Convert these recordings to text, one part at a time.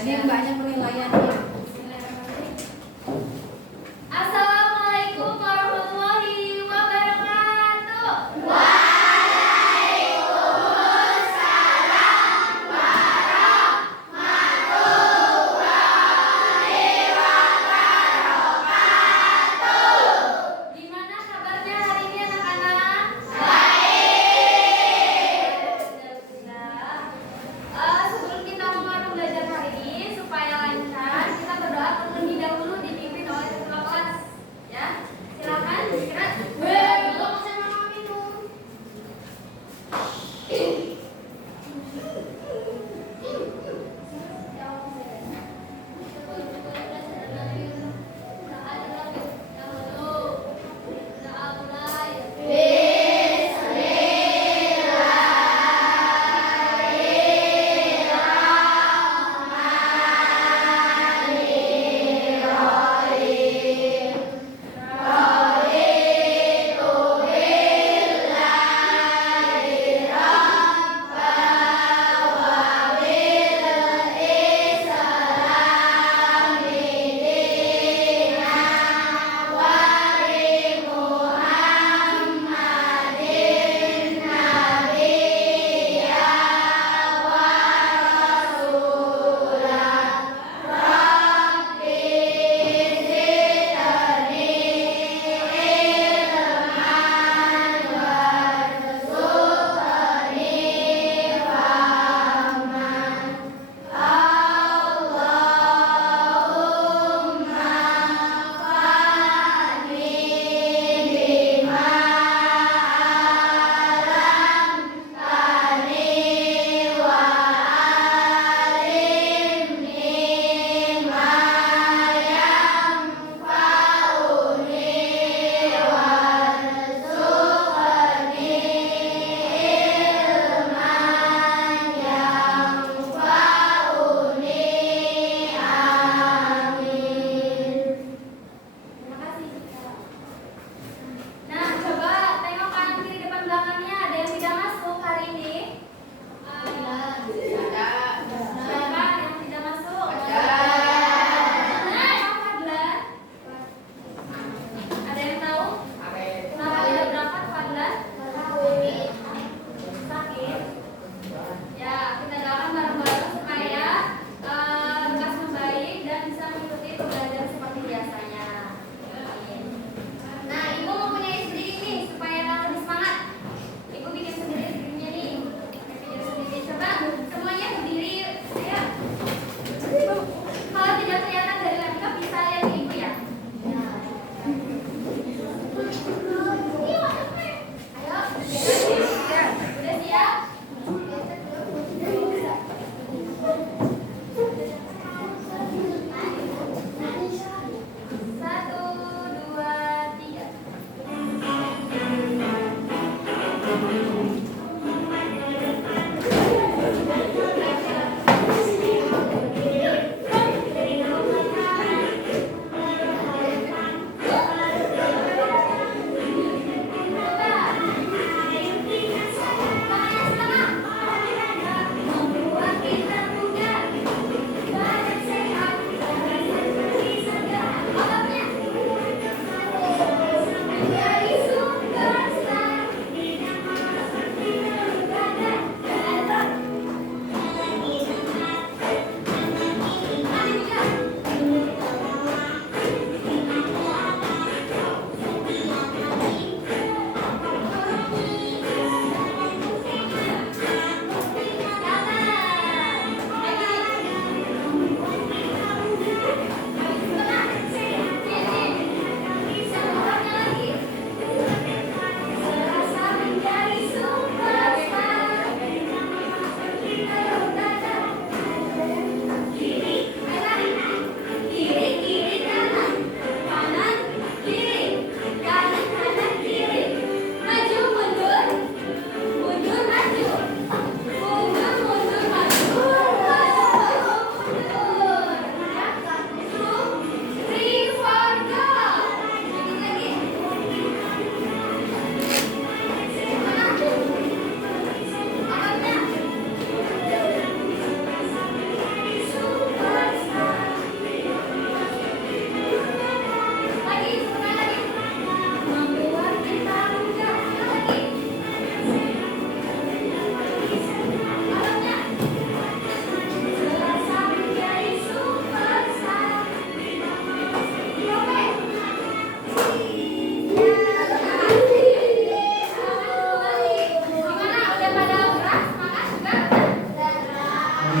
Ini yang banyak penilaiannya. Assalamualaikum warahmatullahi wabarakatuh. Gimana kabarnya hari ini anak-anak? Alhamdulillah. Sebelum kita memulai belajar hari ini supaya lancar, kita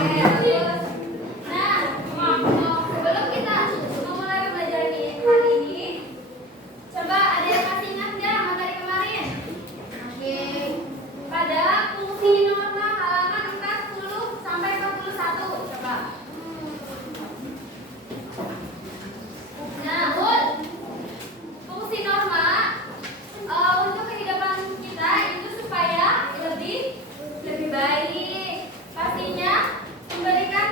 Oke, bagus. Nah, sebelum kita memulai pembelajaran hari ini, coba ada yang masih ingat nggak materi kemarin? Oke. Pada fungsi norma halaman 40 sampai 41, coba. Nah, Bun, fungsi norma untuk kehidupan kita itu supaya lebih baik, pastinya memberikan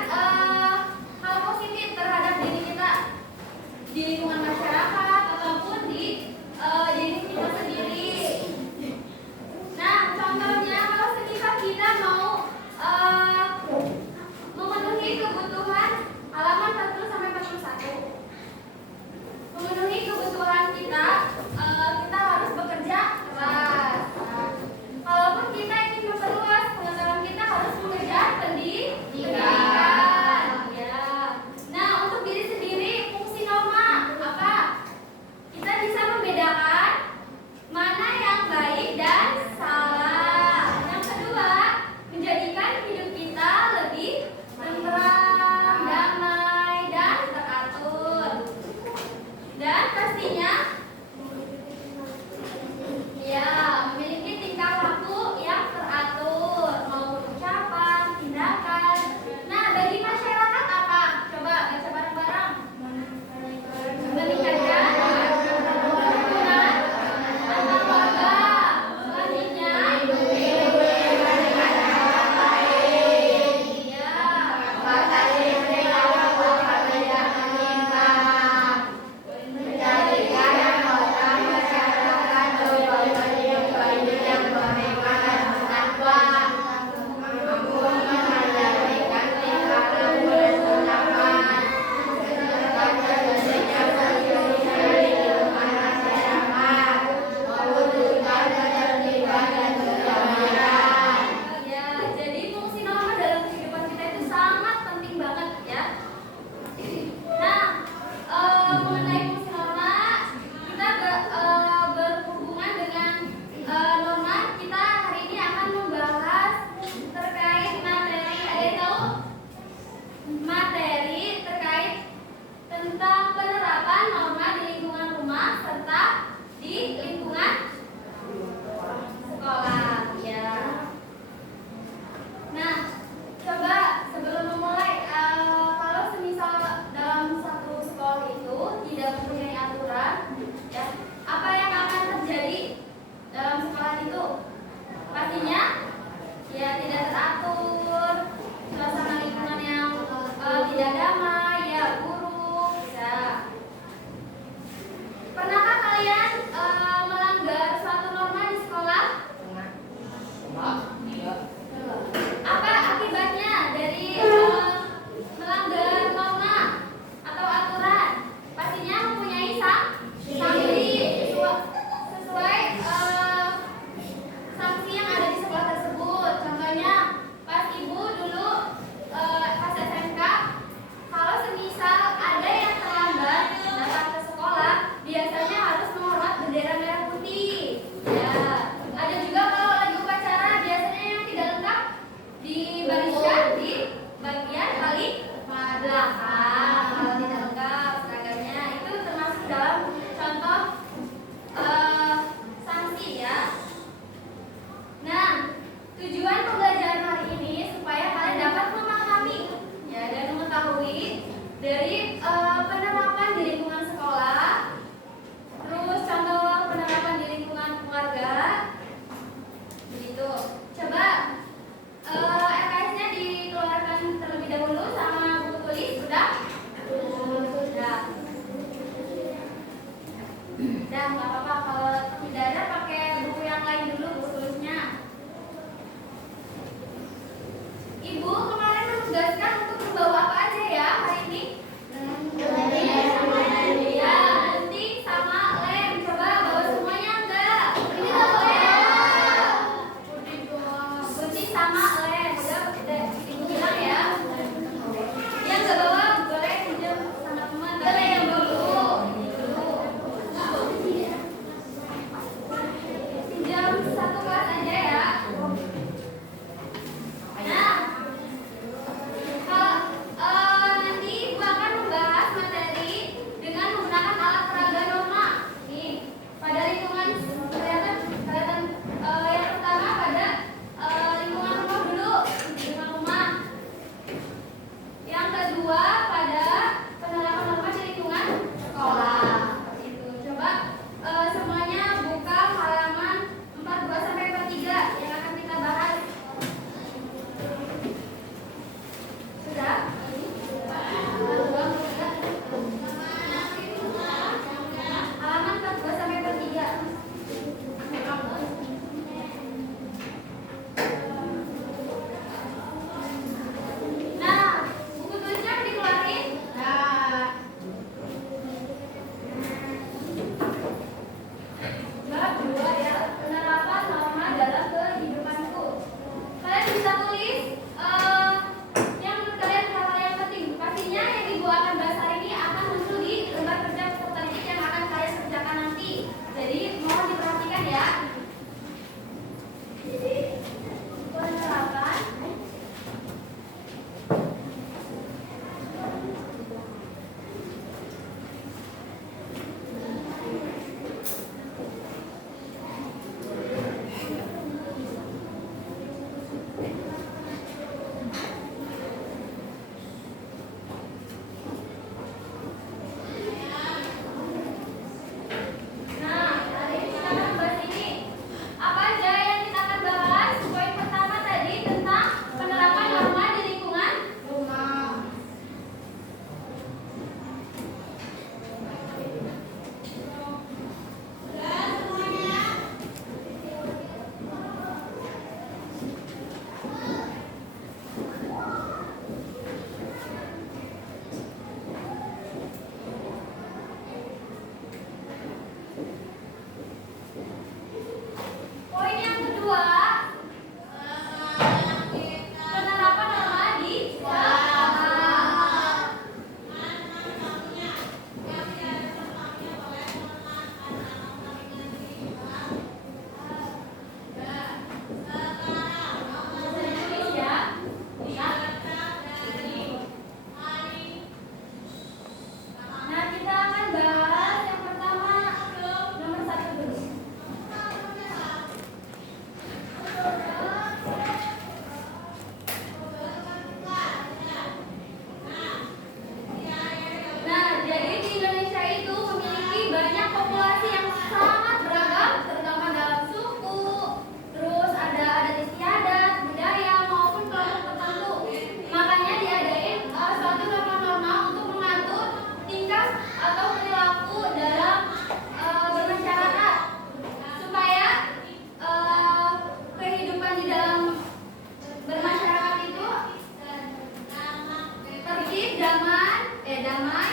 damai,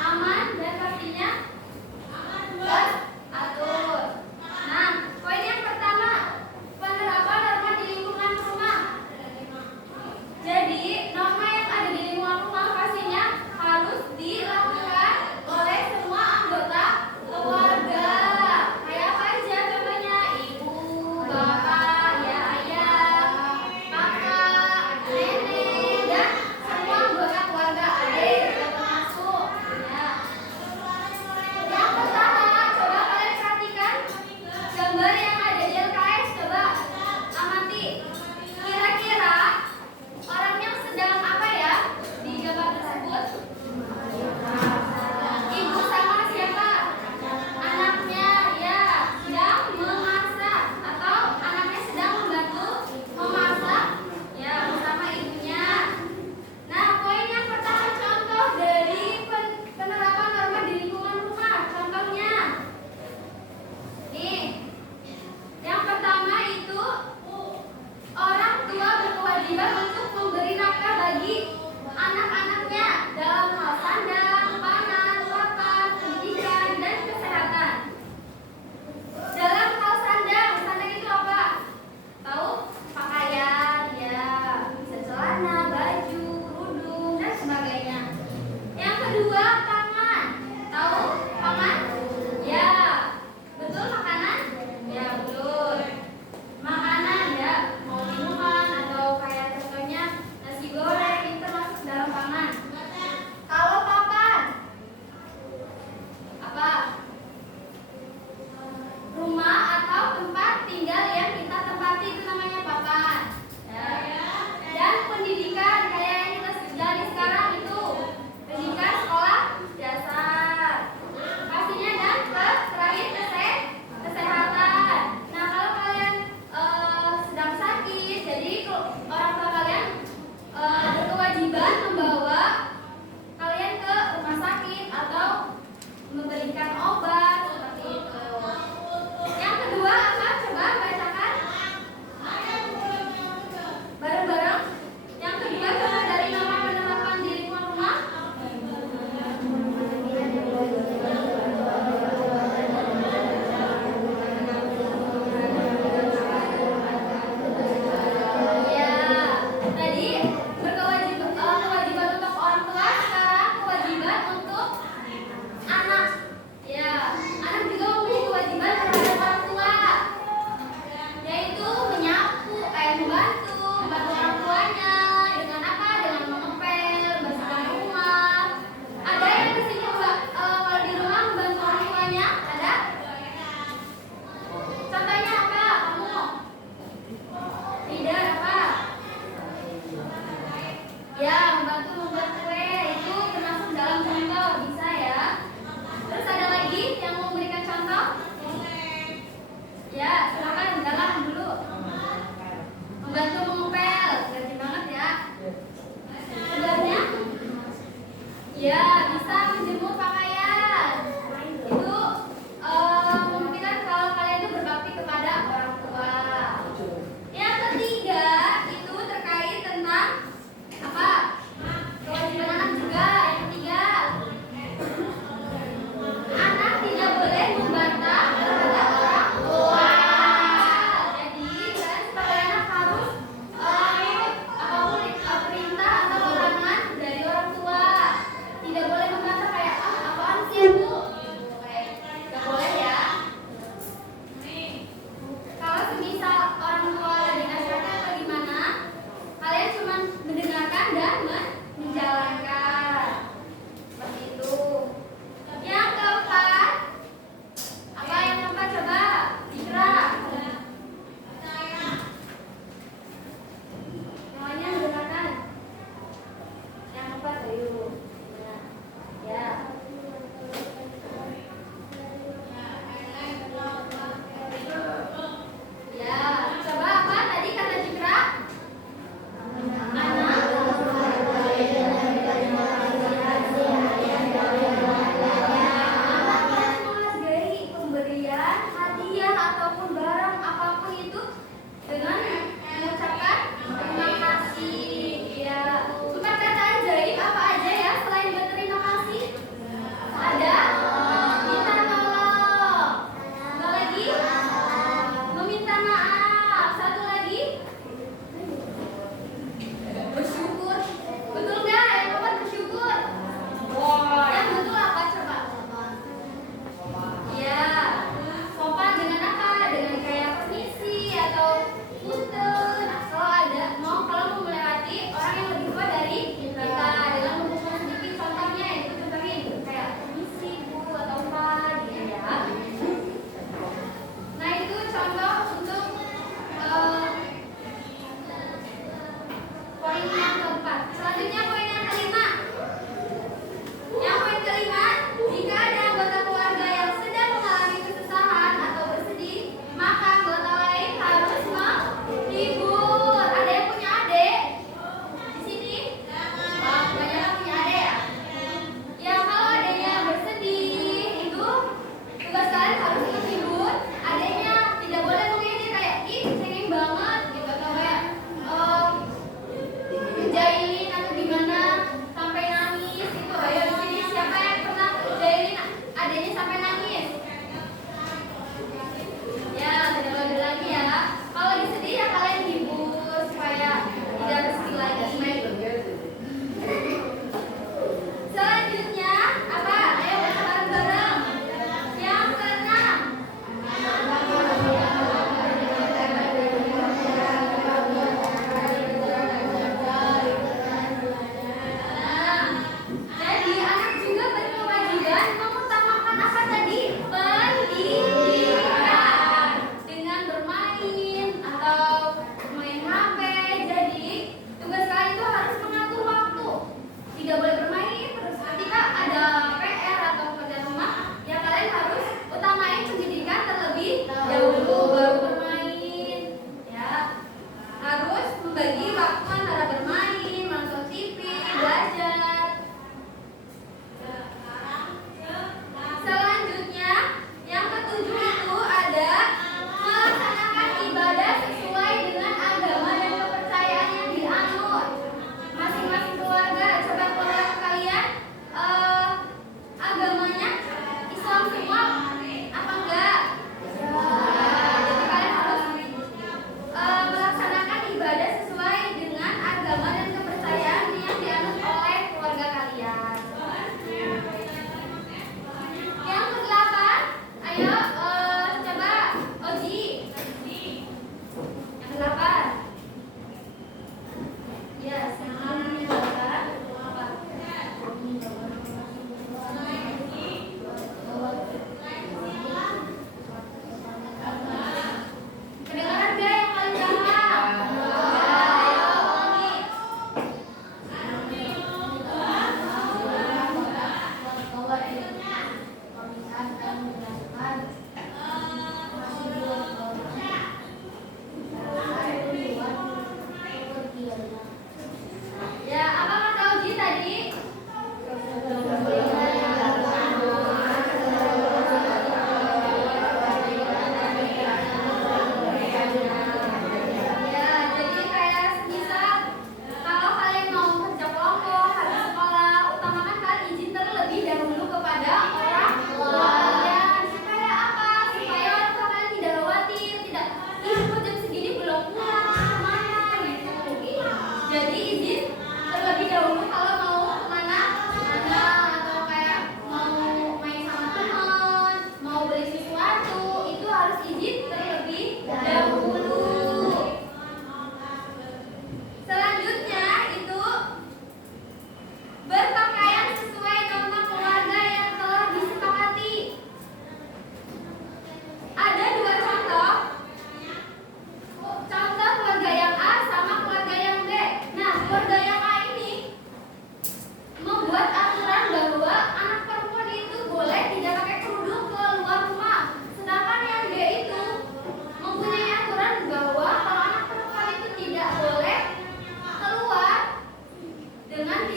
aman, dan pastinya teratur. Nah, poin yang pertama, penerapan norma di lingkungan rumah. Jadi, norma yang ada di lingkungan rumah pastinya harus dilakukan oleh semua anggota keluarga. Kayak apa aja contohnya? Ibu, bapak, ya ayah, kakak, nenek, dan semua anggota keluarga, adik juga termasuk. Ya. Yang pertama, coba kalian perhatikan.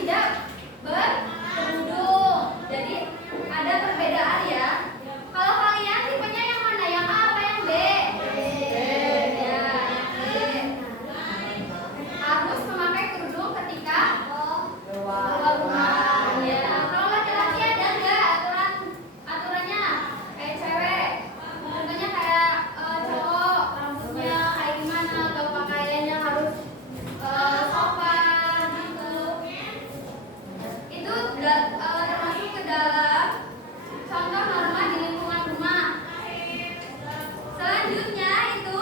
tidak berkerudung. Jadi ada perbedaan ya. Kalau kalian tipenya yang mana? Yang A apa yang B? Ya, yang B. Harus memakai kerudung ketika keluar rumah. Ya, kalau laki-laki ada nggak aturannya? Kayak cewek, contohnya kayak cowok, rambutnya kayak gimana, atau pakaiannya harus sopan gitu. Itu termasuk ke dalam contoh norma di lingkungan rumah. Selanjutnya itu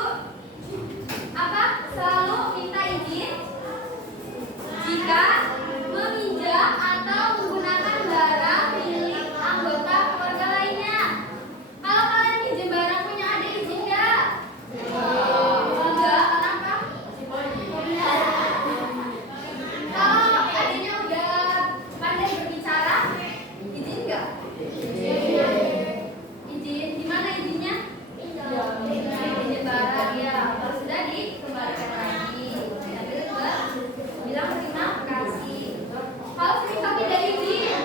apa? Selalu minta izin jika meminjam atau menggunakan barang milik anggota keluarga lainnya. Kalau kalian minjem barang punya adik, izin nggak? Enggak, kenapa? Kalau adiknya udah pandai berbicara, izin nggak? Izin. Gimana izinnya? Izin barang ya. Kalau sudah dikembalikan lagi. Tapi itu bilang terima kasih. Kalau serikap tidak izin,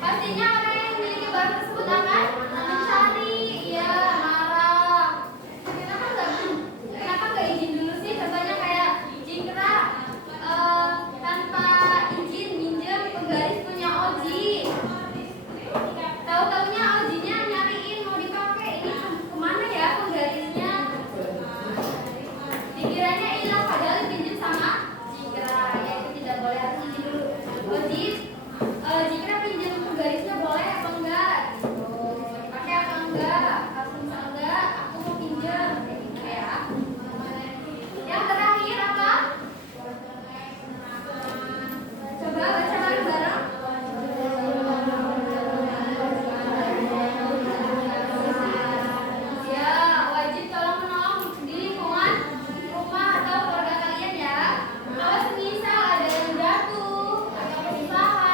pastinya orang yang memiliki barang tersebut akan mencari, ya marah. Kenapa nggak izin dulu sih? Contohnya kayak Jikra tanpa izin minjem penggaris punya Oji. Tahu-taunya Ojinya nyariin mau dipakai, ini kemana ya penggarisnya? Dikiranya hilang padahal pinjam sama Jikra. Ya itu tidak boleh, harus izin dulu. Oji, Jikra pinjam penggarisnya boleh apa enggak? Gitu. Dipakai apa enggak? Kalau misal enggak, aku mau pinjam. Kayak gitu ya. Yang terakhir apa? Coba baca bareng-bareng. Ya, wajib tolong menolong di lingkungan rumah atau keluarga kalian ya. Kalau semisal ada yang jatuh atau kesusahan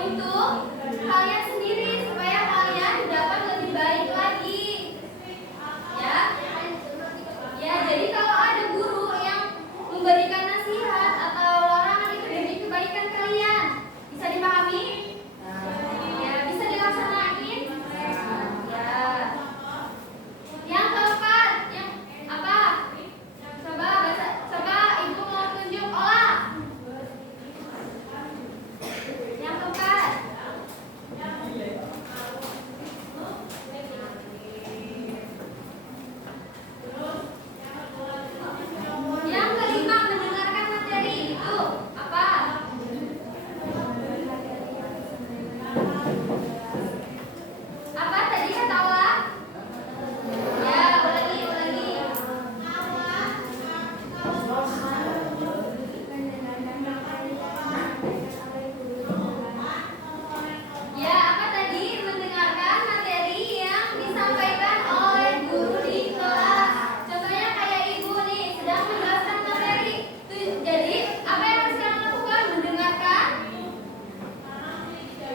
untuk kalian sendiri supaya kalian dapat lebih baik lagi. Ya. Ya, jadi kalau ada guru yang memberikan nasihat atau larangan itu demi kebaikan kalian, bisa dipahami? Ya, bisa dilaksanain? Ya. Yang keempat, yang apa? Coba ibu mau tunjuk olah. Yang keempat. Yang kelima, mendengarkan materi itu apa? Apa tadi kata olah? Ya, ulangi. Ya, apa tadi? Mendengarkan materi yang disampaikan oleh guru di kelas. Contohnya kayak ibu nih sedang menjelaskan materi. Jadi, apa yang harus kamu lakukan? Mendengarkan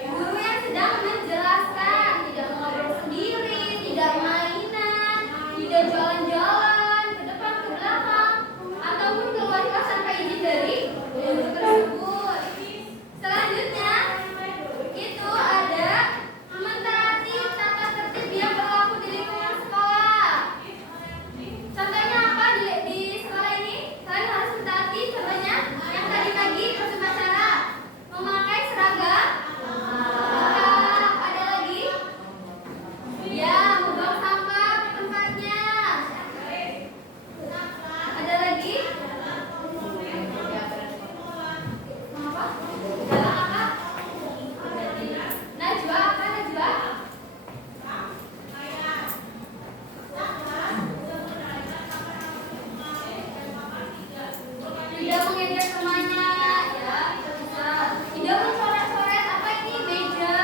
guru yang sedang menjelaskan, tidak ngobrol sendiri, tidak mainan, tidak jalan-jalan ke depan ke belakang, ataupun keluar kelas tanpa izin dari guru tersebut. Selanjutnya itu ada mentaati tata tertib yang berlaku di lingkungan sekolah. Contohnya apa di sekolah ini? Kalian harus mentaati. Contohnya yang tadi pagi pertama cara memakai seragam. Ada lagi? Ya, membuang sampah ke tempatnya. Ada lagi? Apa? Jalan apa? Najwa apa Najwa? Tidak mengejek temannya, ya bisa. Tidak mencoret-coret apa ini meja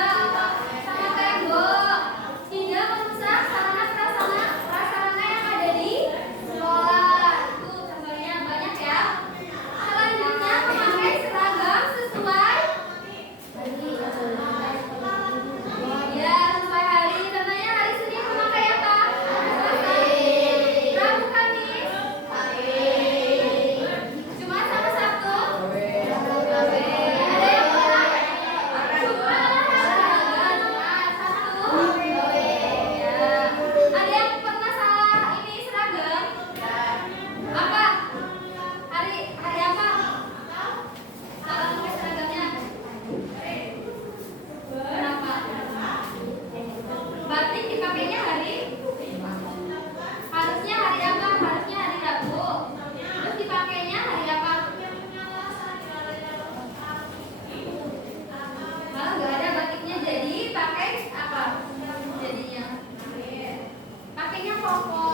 sama tembok. Tidak merusak sarana prasarana yang ada di sekolah. Itu contohnya banyak ya. Selanjutnya memakai seragam sesuai. Ya, sesuai hari. Contohnya hari Senin memakai apa? Rabu, Kamis. Jumat sama Sabtu. Ada yang pernah Jumat, Sabtu. Ya. Ada yang pernah salah ini seragam? Apa? Hari apa? Salah pakai seragamnya. Kenapa? Batik dipakainya hari? Harusnya hari apa? Harusnya hari Rabu. Terus dipakainya hari apa? Malah nggak ada batiknya, jadi pakai apa? Jadinya pakainya koko.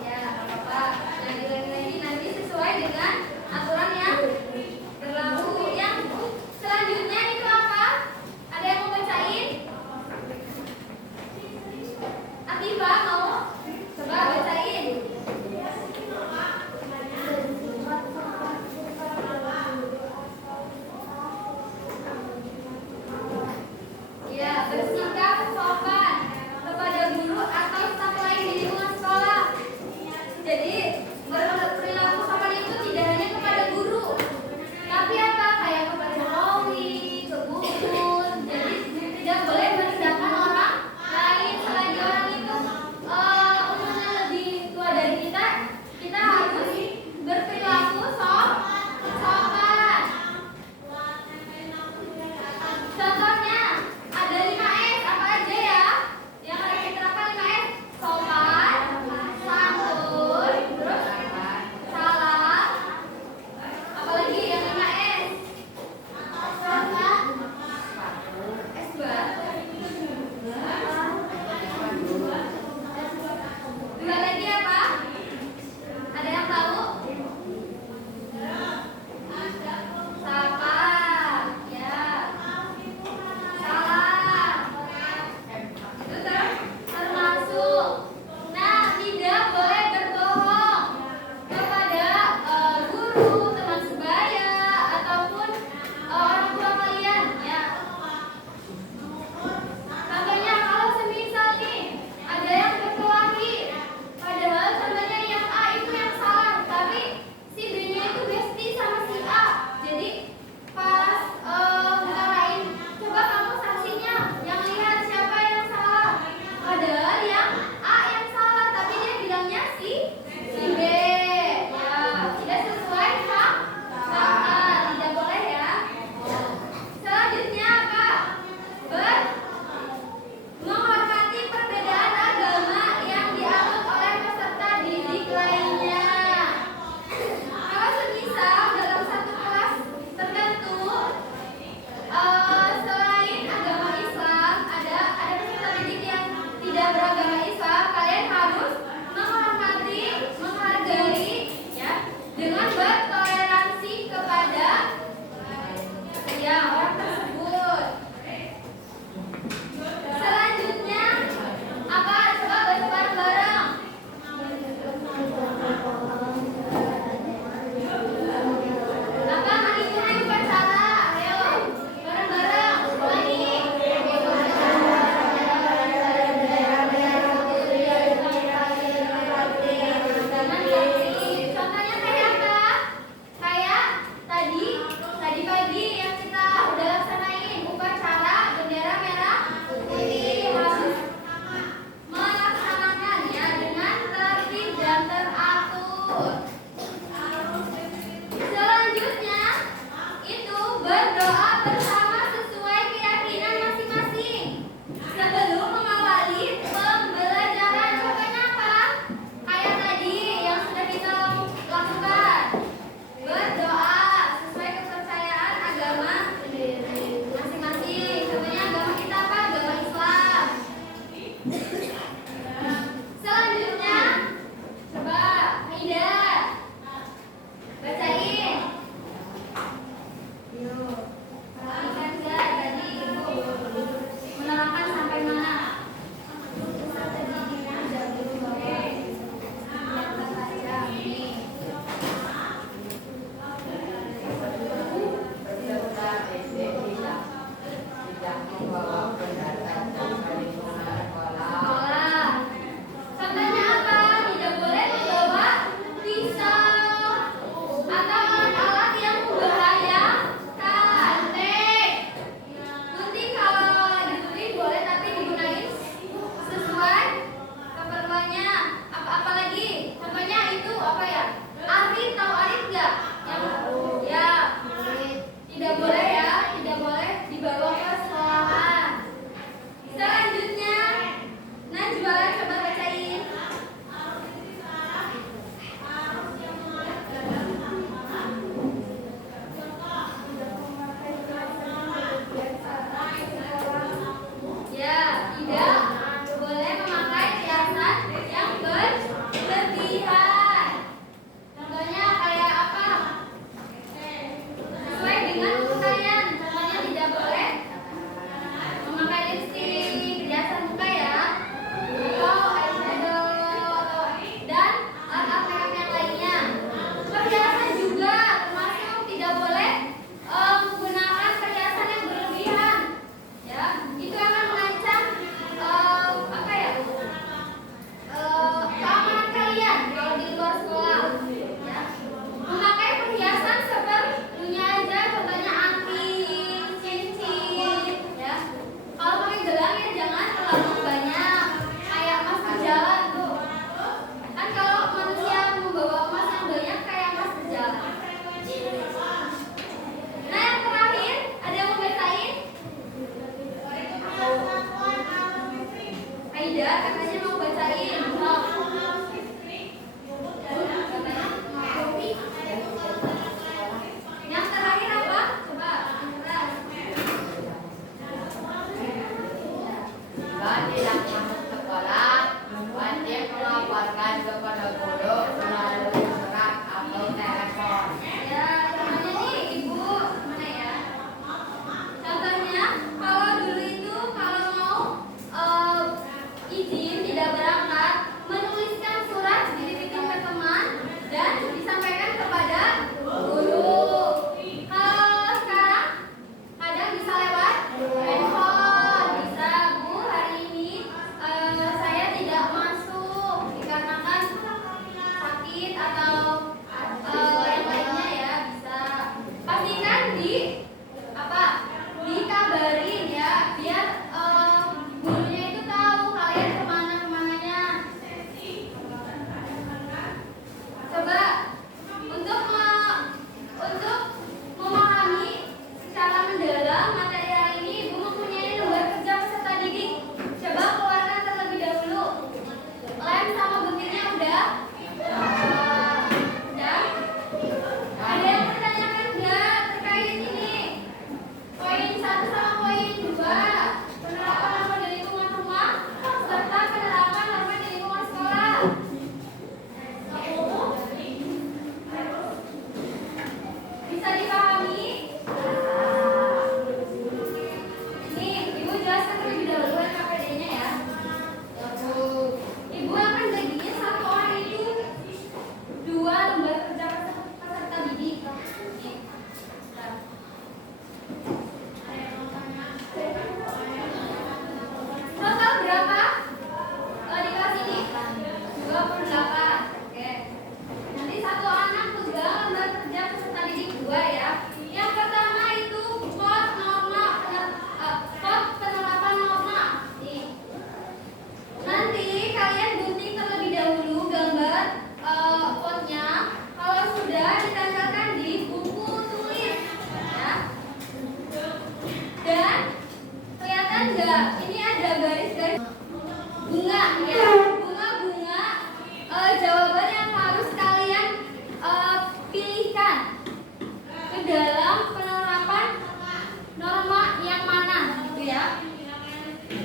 Ya, nggak apa-apa. Nah, lagi nanti sesuai dengan aturan yang berlaku. Yang selanjutnya itu apa? Ada yang mau bacain? Atifah mau? Coba bacain. digambarin ya, biar gurunya itu tahu kalian kemananya. Coba untuk memahami secara mendalam materi hari ini, Ibu mempunyai lembar kerja peserta didik. Coba keluarkan terlebih dahulu. Lem sama guntingnya udah? Udah? Ada yang bertanyakan nggak terkait ini? Poin 1 sama poin 2, penerapan norma di lingkungan rumah serta penerapan norma di lingkungan sekolah. Bisa dipahami? Nih, Ibu jelaskan terlebih dahulu LKPD-nya ya. Ibu akan baginya satu orang itu 2 lembar kerja peserta didik. Nih. Total berapa? Di kelas ini 28. Oke. Nanti satu anak pegang lembar kerja peserta didik 2 ya. Yang pertama itu pot penerapan norma. Nih. Nanti kalian gunting terlebih dahulu gambar potnya. Kalau sudah ditempelkan di buku tulis ya. Dan kelihatan nggak? Ini ada garis-garis bunga ya. Bunga-bunga jawaban yang harus kalian pilihkan ke dalam penerapan norma yang mana gitu ya.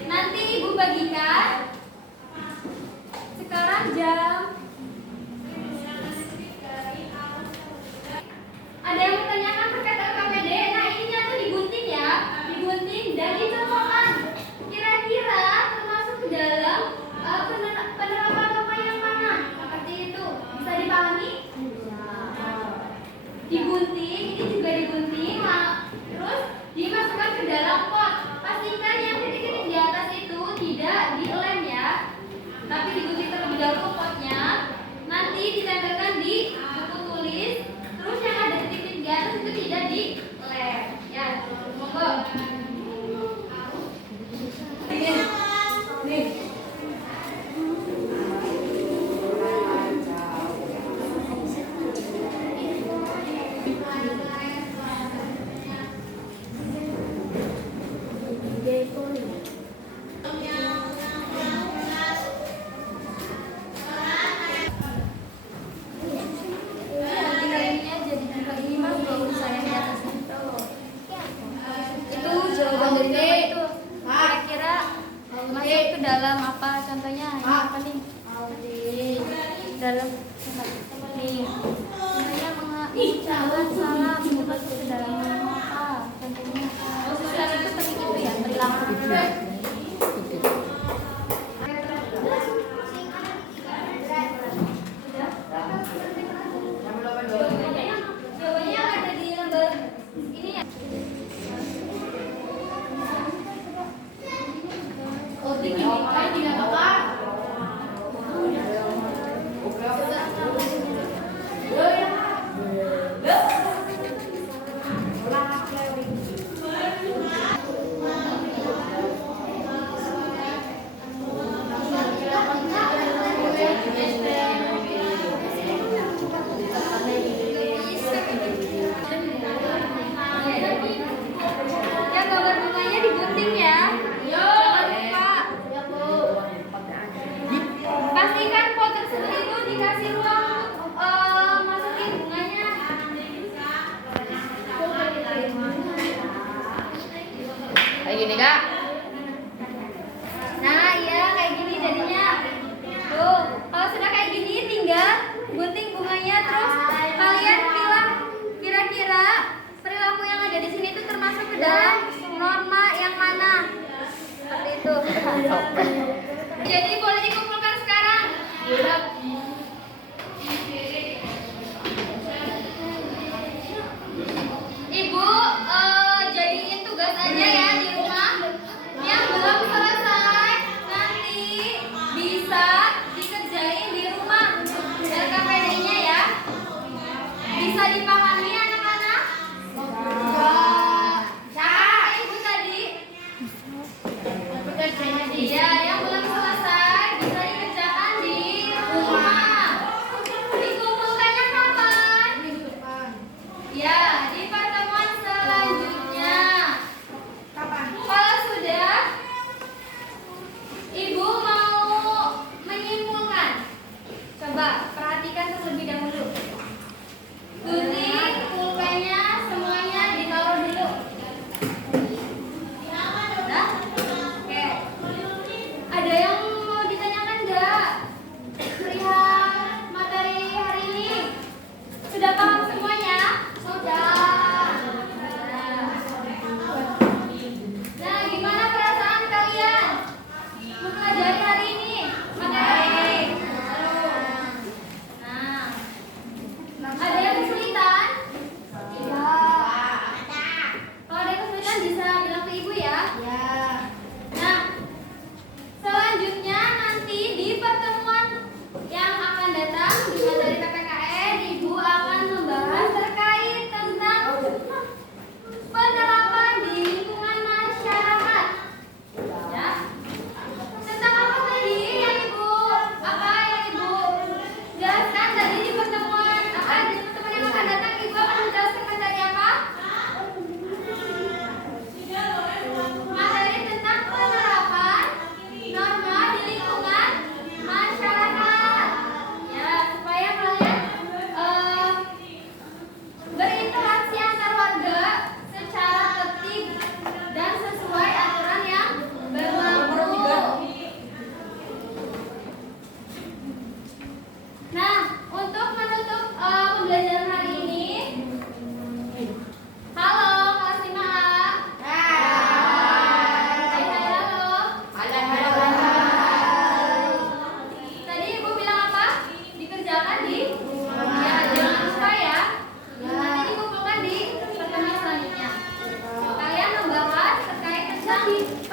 Nanti Ibu bagikan. Sekarang jam. Ada yang bertanyakan terkait LKPD? Nah, ininya tuh digunting ya, digunting dan dicontohkan. Kira-kira termasuk ke dalam penerapan norma yang mana? Seperti itu. Bisa dipahami? Digunting, ini juga digunting, terus dimasukkan ke dalam pot. Pastikan yang titik-titik di atas itu tidak dilem ya, tapi digunting terlebih dahulu potnya. Nanti ditempelkan di buku tulis. Terus yang ada titik-titik di atas itu tidak dilem ya. Monggo. Nih. Itu jawaban dari Bapak itu. Kira-kira masuk ke dalam apa? Contohnya ini apa nih? Dalam nih. Contohnya mengucapkan salam itu masuk ke dalam apa? Contohnya itu seperti itu ya, perilaku. Jawabannya ada di lembar ini ya. Oh, tinggi tidak apa? Ya, gambar bunganya digunting ya. Jangan lupa. Pastikan pot tersebut itu dikasih ruang masukin bunganya. Kayak gini Kak. Nah, iya kayak gini jadinya. Tuh, kalau sudah kayak gini tinggal gunting bunganya, terus kalian pilih kira-kira perilaku yang ada di sini itu termasuk ke dalam norma yang mana. Seperti itu. Jadi boleh dikumpulkan sekarang. Ibu jadiin tugas aja ya di rumah. Yang belum selesai nanti bisa dikerjain di rumah. LKPD-nya ya. Bisa dipahami anak-anak? Siapa Ibu tadi? tadi.